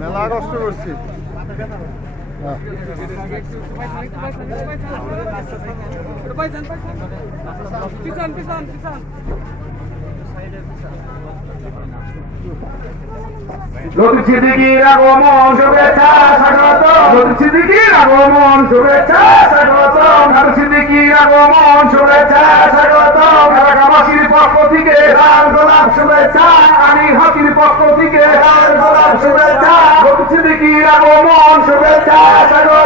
মেলা কষ্ট করছি। লতিফ সিদ্দিকীর আগমন শুভেচ্ছা স্বাগত, লতিফ সিদ্দিকীর আগমন শুভেচ্ছা স্বাগত, লতিফ সিদ্দিকীর আগমন শুভেচ্ছা স্বাগত, এলাকাবাসীর পক্ষ থেকে লাল গোলাপ শুভেচ্ছা, আমি হকির পক্ষ থেকে লাল গোলাপ শুভেচ্ছা, লতিফ সিদ্দিকীর আগমন শুভেচ্ছা স্বাগত।